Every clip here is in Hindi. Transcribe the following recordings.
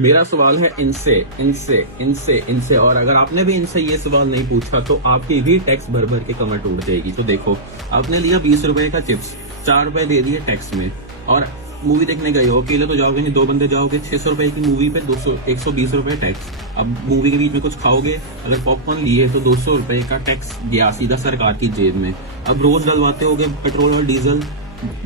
मेरा सवाल है इनसे इनसे इनसे इनसे, और अगर आपने भी इनसे ये सवाल नहीं पूछा तो आपकी भी टैक्स भर भर के कमर टूट जाएगी। तो देखो, आपने लिया 20 रुपए का चिप्स, 4 रुपए दे दिए टैक्स में, और मूवी देखने गए हो, अकेले तो जाओगे नहीं, 2 बंदे जाओगे, 600 रुपए की मूवी पे 200 120 रुपए टैक्स। अब मूवी के बीच में कुछ खाओगे, अगर पॉपकॉर्न लिए तो 200 रुपए का टैक्स गया सीधा सरकार की जेब में। अब रोज डलवाते होगे पेट्रोल और डीजल,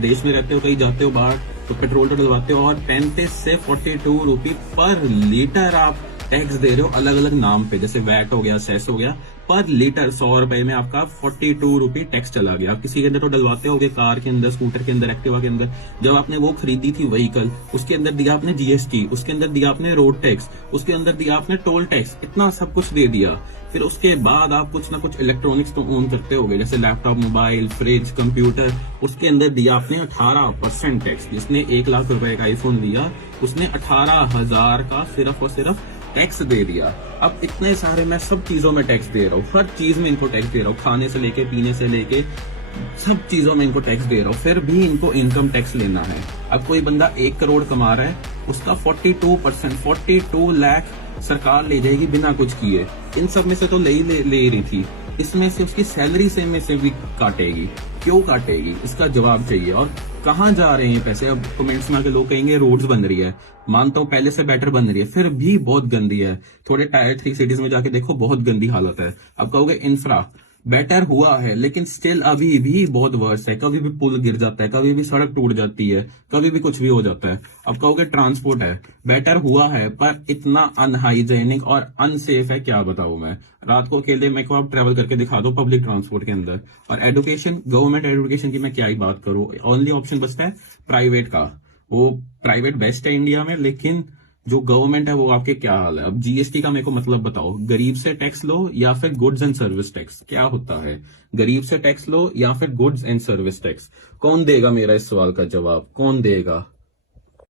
देश में रहते हो, कहीं जाते हो बाहर, तो पेट्रोल तो डलवाते हो, और 35 से 42 रुपी पर लीटर आप टैक्स दे रहे हो अलग अलग नाम पे, जैसे वैट हो गया, सेस हो गया। पर लीटर 100 रुपए में आपका 42 रुपी टैक्स चला गया। किसी के अंदर तो डलवाते होगे, कार के अंदर, स्कूटर के अंदर, एक्टिवा के अंदर, जब आपने वो खरीदी थी व्हीकल, उसके अंदर दिया आपने जीएसटी, उसके अंदर दिया आपने रोड टैक्स, उसके अंदर दिया आपने टोल टैक्स, इतना सब कुछ दे दिया। फिर उसके बाद आप कुछ ना कुछ इलेक्ट्रॉनिक्स तो ओन करते होगे, जैसे लैपटॉप, मोबाइल, फ्रिज, कंप्यूटर, उसके अंदर दिया आपने 18% टैक्स। जिसने 1 लाख रुपए का आईफोन लिया, उसने 18,000 का सिर्फ और सिर्फ टैक्स दे दिया। अब इतने सारे मैं सब चीजों में टैक्स दे रहा हूँ, हर चीज में इनको टैक्स दे रहा हूँ, खाने से लेके, पीने से लेके, सब चीजों में इनको टैक्स दे रहा हूँ, फिर भी इनको इनकम टैक्स लेना है। अब कोई बंदा 1 करोड़ कमा रहा है, उसका 42%, 42 लाख सरकार ले जाएगी बिना कुछ किए। इन सब में से तो ले रही थी, इसमें से उसकी सैलरी से में से भी काटेगी। क्यों काटेगी, इसका जवाब चाहिए। और कहाँ जा रहे हैं पैसे? अब कमेंट्स में आके लोग कहेंगे रोड्स बन रही है, मानता हूँ पहले से बेटर बन रही है, फिर भी बहुत गंदी है। थोड़े टायर 3 सिटीज में जाके देखो, बहुत गंदी हालत है। अब कहोगे इंफ्रा बेटर हुआ है, लेकिन स्टिल अभी भी बहुत वर्स है। कभी भी पुल गिर जाता है, कभी भी सड़क टूट जाती है, कभी भी कुछ भी हो जाता है। अब कहोगे ट्रांसपोर्ट है, बेटर हुआ है, पर इतना अनहाइजेनिक और अनसेफ है, क्या बताऊं मैं। रात को अकेले मेरे को आप ट्रेवल करके दिखा दो पब्लिक ट्रांसपोर्ट के अंदर। और एजुकेशन, गवर्नमेंट एजुकेशन की मैं क्या ही बात करूं, ओनली ऑप्शन बचता है प्राइवेट का। वो प्राइवेट बेस्ट है इंडिया में, लेकिन जो गवर्नमेंट है वो आपके क्या हाल है। अब जीएसटी का मेरे को मतलब बताओ, गरीब से टैक्स लो या फिर गुड्स एंड सर्विस टैक्स, क्या होता है? गरीब से टैक्स लो या फिर गुड्स एंड सर्विस टैक्स, कौन देगा मेरा इस सवाल का जवाब, कौन देगा?